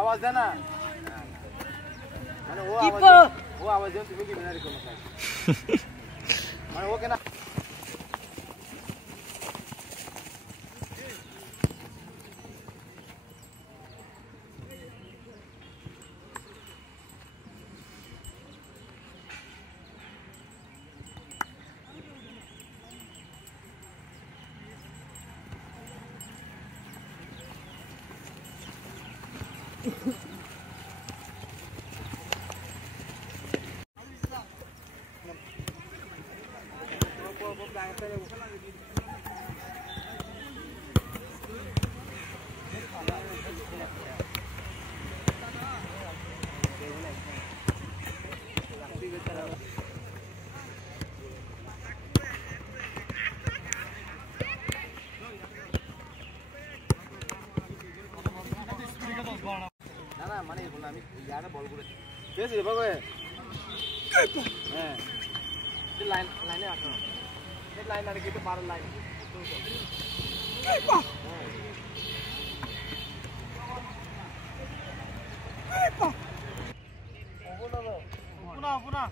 आवाज देना माने वो आवाज दे तुम्हें की बिना रिकॉर्ड मत माने वो कहना মানে এখন আমি ইয়ারে বল করে পেয়েছি রে বাবা হ্যাঁ লাইনে আসো এই লাইন আর কি তো 12 লাইন পুনা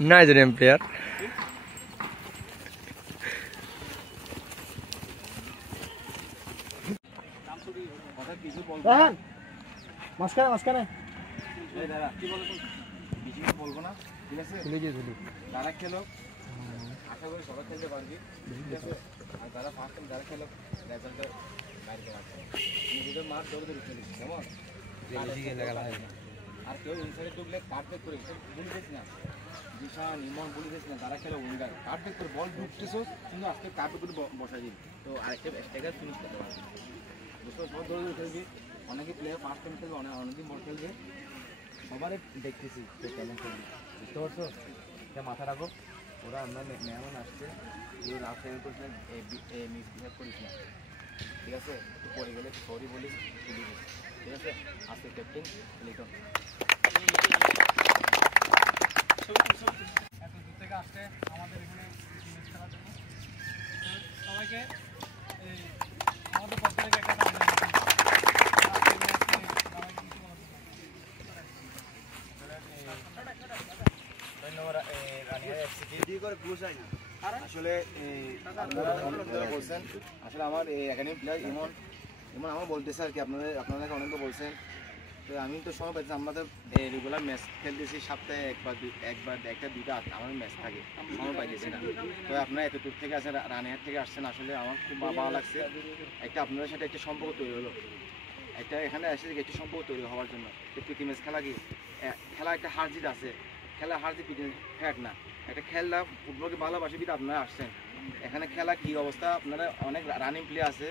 Nigerian player. মাঝখানে এই দাদা কি বলছো বেশি কিছু বলবো না ঠিক আছে ঝুলি যারা খেলো আশা করি সবাই খেলতে পারবি ঠিক আছে আর যারা ফার্স্ট টাইম যারা খেলো রেজাল্ট বাইরে আসছে নিজেদের মার ধরে খেলিস কেমন আর কেউ ইনসাইডে ঢুকলে কার্ড ব্যাক করে ভুল দিস না জিশান ইমন ভুল দিস না যারা খেলো উইঙ্গার কার্ড ব্যাক করে বল ঢুকতেছো কিন্তু আজকে কার্ড ব্যাক করে বসা দিবি তো আরেকটা স্ট্রাইকার ফিনিশ করতে পারবি বুঝতে সব ধরে খেলবি অনেকে প্লেয়ার ফার্স্ট টাইম খেলবে অনেকদিন বল খেলবে সবারই দেখতেছি তো কেমন খেলবি বুঝতে পারছো এটা মাথা রাখো ওরা আমরা মেহমান আসছে এই লাস্ট টাইম করছিলেন মিসবিহেভ করিস না ঠিক আছে একটু পরে গেলে সরি বলিস ঠিক আছে আজকে ক্যাপ্টেন লিটন এত দূর থেকে আসছে আমাদের এখানে ম্যাচ খেলার জন্য সবাইকে আমাদের পক্ষ থেকে একটা ধন্যবাদ রানিয়া এফসি দিয়ে করে ক্লোজ হয় না আসলে আপনারা বলছেন আসলে আমার এই একাডেমি প্লেয়ার ইমন আমার বলতেছে আর কি আপনাদেরকে অনেকে বলছেন তো আমি তো সময় পাচ্ছি আমাদের রেগুলার ম্যাচ খেলতেছি সপ্তাহে একবার একটা দুইটা আমাদের ম্যাচ থাকে সময় পাইতেছি না তো আপনারা এত দূর থেকে আসেন রানিহাট থেকে আসছেন আসলে আমার খুব ভালো লাগছে একটা আপনাদের সাথে একটা সম্পর্ক তৈরি হলো একটা এখানে এসে একটা সম্পর্ক তৈরি হওয়ার জন্য প্রীতি ম্যাচ খেলা কি খেলা একটা হার জিত আছে খেলা হার জিত ফ্যাট না একটা খেলা ফুটবলকে ভালোবাসি কিন্তু আপনারা আসছেন এখানে খেলা কি অবস্থা আপনারা অনেক রানিং প্লেয়ার আছে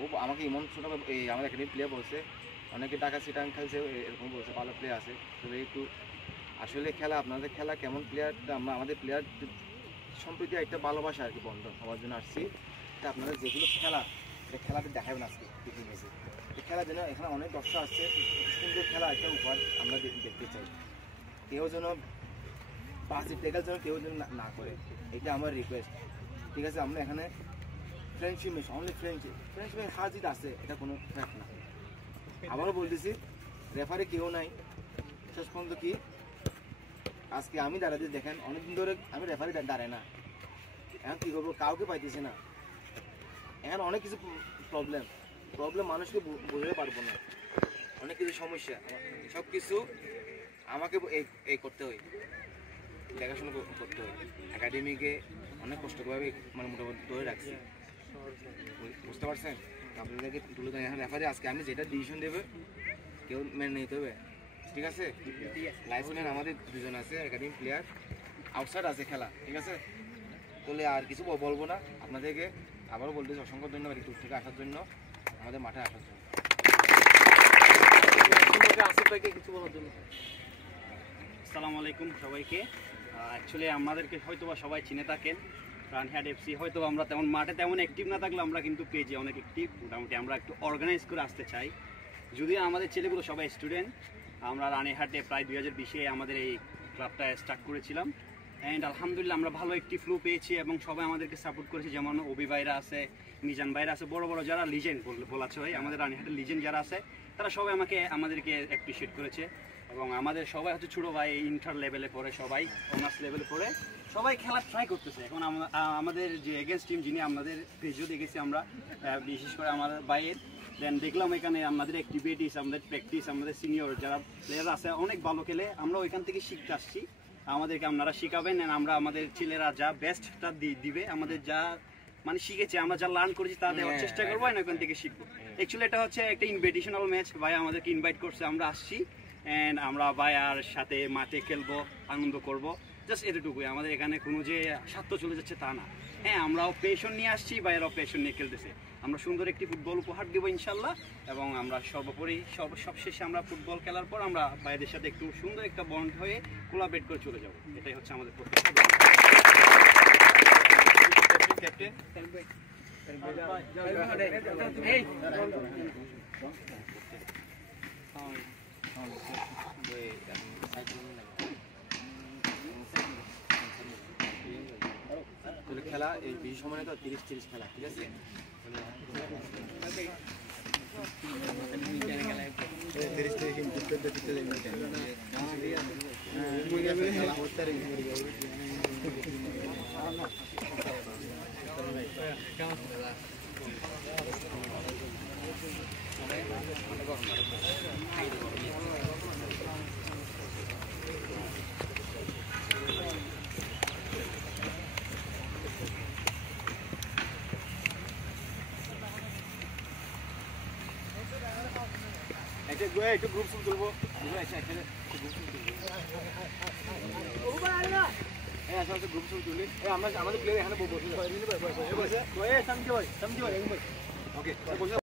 ও আমাকে এমন ছোটো আমাদের একাডেমি প্লেয়ার বলছে অনেকে ঢাকা চিটাং খেলছে, এরকম বলছে ভালো প্লেয়ার আছে। তবে একটু আসলে খেলা, আপনাদের খেলা কেমন প্লেয়ারটা, আমরা আমাদের প্লেয়ার সম্প্রতি একটা ভালোবাসা আর কি বন্ধন হওয়ার জন্য আসছি। তা আপনারা যেগুলো খেলা, এটা খেলাতে দেখাবেন আজকে টিভি ম্যাচে। এই খেলার জন্য এখানে অনেক দর্শক আসছে, সুন্দর খেলা একটা উপহার আমরা দেখতে চাই। কেউ যেন বাসি টেকার জন্য কেউ যেন না করে, এটা আমার রিকোয়েস্ট। ঠিক আছে, আমরা এখানে friendship match, only friendship match, হার জিত আছে, এটা কোনো ফ্যাক্ট না। আবারও বলতেছি, রেফারি কেউ নাই শেষ পর্যন্ত। কি আজকে আমি দাঁড়াতে দেখেন, অনেকদিন ধরে আমি রেফারি দাঁড়ায় না, এখন কী করবো, কাউকে পাইতেছি না। এখন অনেক কিছু প্রবলেম মানুষকে বুঝতে পারবো না, অনেক কিছু সমস্যা, সব কিছু আমাকে এই করতে হয়, দেখাশোনা করতে হয়। একাডেমিকে অনেক কষ্টকরভাবে মানে মোটামুটি ধরে রাখছি, বুঝতে পারছেন? আপনাদেরকে তুলে দেন এখন রেফারি আজকে আমি যেটা ডিসিশন দেবে কেউ মেনে নিতে হবে। ঠিক আছে, লাইফম্যান আমাদের দুজন আছে, একাডেমি প্লেয়ার, আউটসাইড আছে খেলা। ঠিক আছে, তাহলে আর কিছু বলবো না। আপনাদেরকে আবারও বলতেছি অসংখ্য ধন্যবাদ দূর থেকে আসার জন্য, আমাদের মাঠে আসার জন্য। আসিফ ভাইকে কিছু বলার জন্য। আসসালামু আলাইকুম সবাইকে। অ্যাকচুয়ালি আমাদেরকে হয়তো বা সবাই চিনে থাকেন, রানহাট এফসি। হয়তো আমরা তেমন মাঠে তেমন অ্যাক্টিভ না থাকলে আমরা কিন্তু পেজে অনেক অ্যাক্টিভ, মোটামুটি আমরা একটু অর্গানাইজ করে আসতে চাই। যদিও আমাদের ছেলেগুলো সবাই স্টুডেন্ট, আমরা রানীহাটে প্রায় 2020-এ আমাদের এই ক্লাবটা স্টার্ট করেছিলাম। অ্যান্ড আলহামদুলিল্লাহ আমরা ভালো একটি ফ্লো পেয়েছি এবং সবাই আমাদেরকে সাপোর্ট করেছে। যেমন অবি ভাইরা আছে, মিজান ভাইরা আছে, বড় বড় যারা লিজেন্ড বলা হয়, আমাদের রানীহাটের লিজেন্ড যারা আছে, তারা সবাই আমাদেরকে অ্যাপ্রিসিয়েট করেছে। এবং আমাদের সবাই হচ্ছে ছোটো ভাই, ইন্টার লেভেলে পড়ে, সবাই অনার্স লেভেলে পড়ে, সবাই খেলা ট্রাই করতেছে। এখন আমাদের যে এগেন্স্ট টিম, যিনি আমাদের পেজও দেখেছি আমরা, বিশেষ করে আমাদের ভাইয়ের, দেন দেখলাম এখানে আমাদের অ্যাক্টিভিটিস, আমাদের প্র্যাকটিস, আমাদের সিনিয়র যারা প্লেয়ার আছে অনেক ভালো খেলে, আমরা ওইখান থেকে শিখতে আসছি। আমাদেরকে আপনারা শিখাবেন, আমরা আমাদের ছেলেরা যা বেস্টটা দিবে, আমাদের যা মানে শিখেছে, আমরা যা লার্ন করেছি তা দেওয়ার চেষ্টা করবো, ওখান থেকে শিখবো। অ্যাকচুয়ালি এটা হচ্ছে একটা ইনভাইটেশনাল ম্যাচ, ভাই আমাদেরকে ইনভাইট করছে, আমরা আসছি, অ্যান্ড আমরা ভাইয়ার সাথে মাঠে খেলবো, আনন্দ করবো, জাস্ট এতটুকুই। আমাদের এখানে কোনো যে স্বার্থ চলে যাচ্ছে তা না। হ্যাঁ, আমরাও প্যাশন নিয়ে আসছি, ভাইয়ারাও প্যাশন নিয়ে খেলতেছে। আমরা সুন্দর একটি ফুটবল উপহার দেবো ইনশাল্লাহ, এবং আমরা সর্বোপরি সবশেষে আমরা ফুটবল খেলার পর আমরা ভাইদের সাথে একটু সুন্দর একটা বন্ড হয়ে কোলাবরেট করে চলে যাবো। এটাই হচ্ছে আমাদের প্রত্যাশা। খেলা এই বেশি সময় তো 30 খেলা। ঠিক আছে, একটু গ্রুপ শুট তুলবো, গ্রুপ শুট তুলি। আমরা আমাদের প্লেয়ার এখানে বসে, ওকে।